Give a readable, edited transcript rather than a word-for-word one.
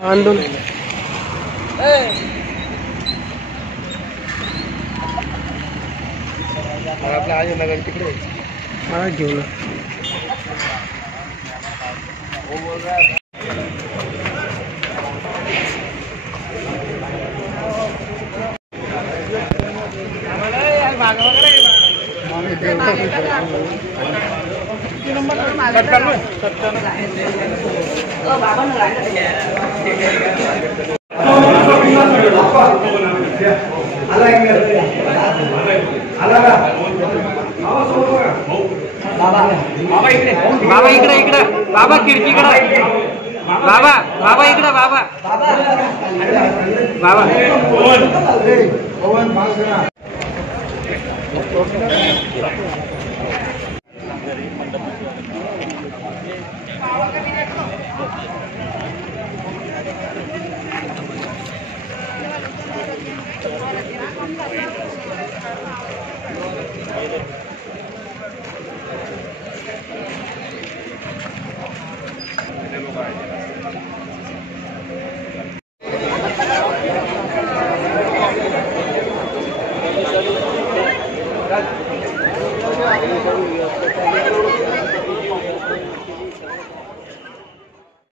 आंदोलन आपल्या आहे नगर तिकडे हा घेऊ ना. बाबा इकडे बाबा खिडकीकडे बाबा इकडे बाबा